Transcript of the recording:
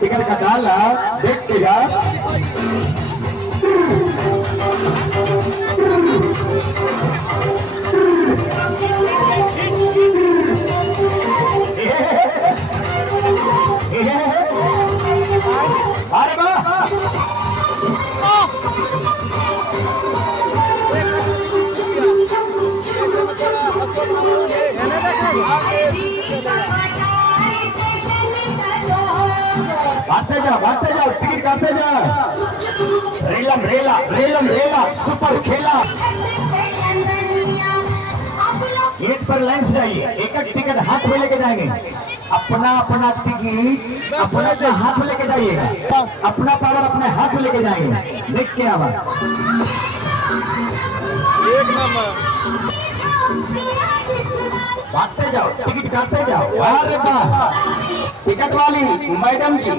Ticket का डाला देख के जा। अरे वाह भागते जाओ टिकट काटते जाओ। रेलम रेला रेलम रेला सुपर खेला। गेट पर लाइन से जाइए, एक एक टिकट हाथ में लेके जाएंगे। अपना अपना टिकट अपना से हाथ में लेके जाइएगा। अपना पावर अपने हाथ में लेके जाएंगे। देख के आवाज एक नंबर। भागते जाओ टिकट काटते जाओ। अरे वाह टिकट वाली मैडम जी